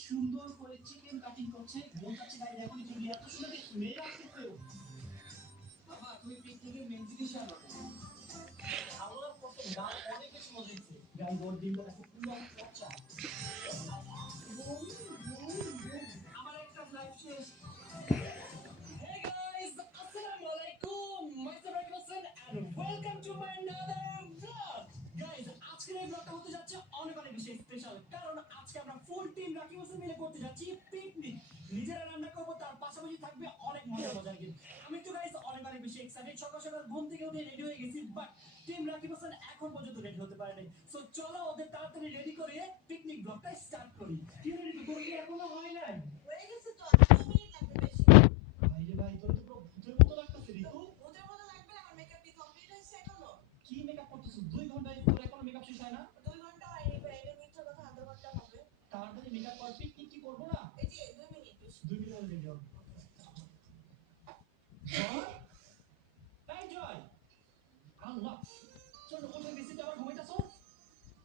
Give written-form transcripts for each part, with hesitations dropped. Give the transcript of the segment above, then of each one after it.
সুন্দর করে chicken cutting করছে। মন চাচ্ছে গাইস এখনই চলি, এত সুন্দর স্মেল আসছে। বাবা তুমি পিকনিকের মেন জিনিস আনো। আমরা প্রথম গান অনেক বেশি মজা হচ্ছে গাইস, ওর দিনটা দেখো পুরো পচা। আমার একটা লাইফ শেষ। Hey guys, Assalamualaikum. Myself Rakib Hassan and welcome to my another vlog. Guys, আজকের এই ব্লগটা হতে যাচ্ছে অনেক অনেক বেশি স্পেশাল, কারণ আজকে আমরা ফুল টিম রাকিব হাসান মিলে করতে যাচ্ছি পিকনিক। নিজেরা রান্না করব, তার পাশাপাশি থাকবে অনেক মজার গেম। আমি তো গাইস অনেক অনেক বেশি এক্সাইটেড। সকাল সকাল ঘুম থেকে উঠে রেডি হয়ে গেছি, বাট টিম রাকিব হাসান এখন পর্যন্ত রেডি হতে পারেনি। সো চলো ওদের তাড়াতাড়ি রেডি করে পিকনিক ব্লগটা স্টার্ট করি। কি রেডি তো তোর কি এখনো হয় নাই? হয়ে গেছে তো, আর 2 মিনিট লাগবে বেশি। ভাই রে ভাই, তোর তো পুরো ভূতের মতো লাগতেছে রে। তো ওদের মতো লাগবে, আমার মেকআপ কি কমপ্লিট হয়েছে এখনো? কি মেকআপ করতেছিস? 2 ঘন্টায় তোর এখনো মেকআপ শেষ হয় না? 2 ঘন্টা হয়নি ভাই, এটা মিথ্যা কথা, আধা ঘন্টা হবে। তাড়াতাড়ি মেকআপ কর, পিকনিক কি করবো না? এই যে 2 মিনিট বেশি। 2 মিনিট হলে রেডি হবে। জয়, এই জয়, আল্লাহ, চল ওঠে বেশি তো আবার ঘুমাইতাছো।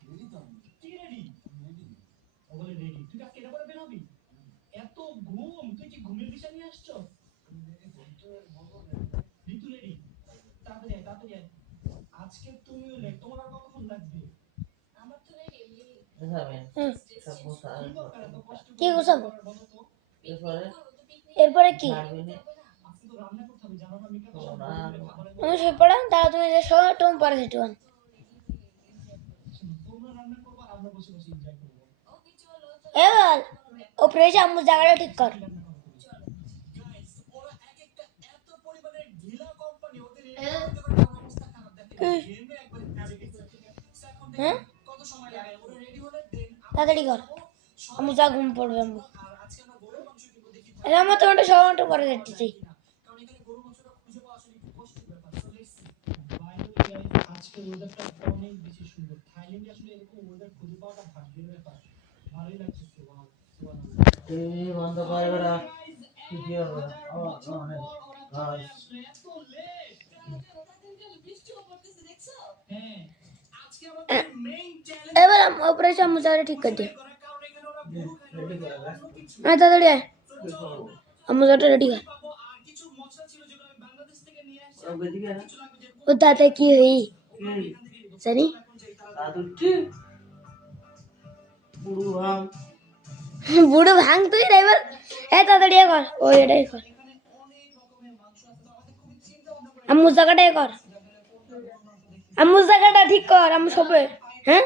রেডি তো আমি, কি রেডি? রেডি। ও বলে রেডি। তুই আজকে এটা করে বের হবি? এত ঘুম, তুই কি ঘুমের বিষয় নিয়ে আসছস? ঋতু রেডি? তাড়াতাড়ি আয়, তাড়াতাড়ি আয়। আজকে তুমিও লেট, তোমার আর কতক্ষণ লাগবে? আমার তো রেডি এমনি। কি দরকার এত কষ্ট করে? কি গোছাবো? বলো তো। এরপরে কি? আজকে তো রান্না করতে হবে, জানো না? মেকআপ সব করে। আমি শুয়ে পড়াম, তাহলে তুমি যে শো তুমি পরে সেটুয়ান। তোমরা রান্না করবা, আমরা বসে বসে এনজয় করবো। ওকে চলো এবার ওপরে এসে আম্মু জায়গাটা ঠিক কর। গাইস, ওরা এক একটা এত পরিমাণের ঢিলা কোম্পানি, ওদের এই অবস্থা খারাপ। দেখেন গেমে একবার কাজে গেছে। এখন হ্যাঁ, কত সময় লাগে? ওরা রেডি হলে দেন তাড়াতাড়ি কর, আম্মু যা ঘুম পড়বে আম্মু। আর আজকে আমরা গরুর মাংস কিনবো, দেখি আমার তোমার সবাই পরে দেখতেছি। কারণ এখানে গরুর মাংসটা খুঁজে পাওয়া আসলে একটু কষ্টের ব্যাপার। So let's see. By the way, আজকে ওয়েদারটা অনেক বেশি সুন্দর। থাইল্যান্ডে আসলে এরকম ওয়েদার খুঁজে পাওয়াটা ভাগ্যের ব্যাপার। ভালোই লাগছে। ওয়াও, সুবহানাল্লাহ। টিভি বন্ধ করে বেটা, কি হবে? অনেক গাছ। এত লেট। বৃষ্টিও পড়তেছে দেখছো? হ্যাঁ, আজকে আমাদের মেইন চ্যালেঞ্জ এবার ওপরে এসে আম্মু জায়গাটা ঠিক করে দিও। করার কারণ এখানে ওরা গরু খায় না, রেডি করে ওরা অন্য কিছু। হ্যাঁ, তাড়াতাড়ি আয়, তো চলো, আম্মু জায়গাটা রেডি কর। পাবো। আর কিছু মশলা ছিল যেগুলো আমি বাংলাদেশ থেকে নিয়ে আসছি। ওই দিকে না, কিছু লাগবে যে ও তাতে কি হই কি জানি। দাদুটি বুড়ো ভাম বুড়ো ভাঙ তুই না এবার। হ্যাঁ, তাড়াতাড়ি আয় কর, ওই এটাই কর। এখানে অনেক রকমের মাংস আছে, তো আমাদের খুবই চিন্তা ভাবনা করে আম্মু জায়গাটাই কর, আম্মু জায়গাটা ঠিক কর, আম্মু সবে। হ্যাঁ,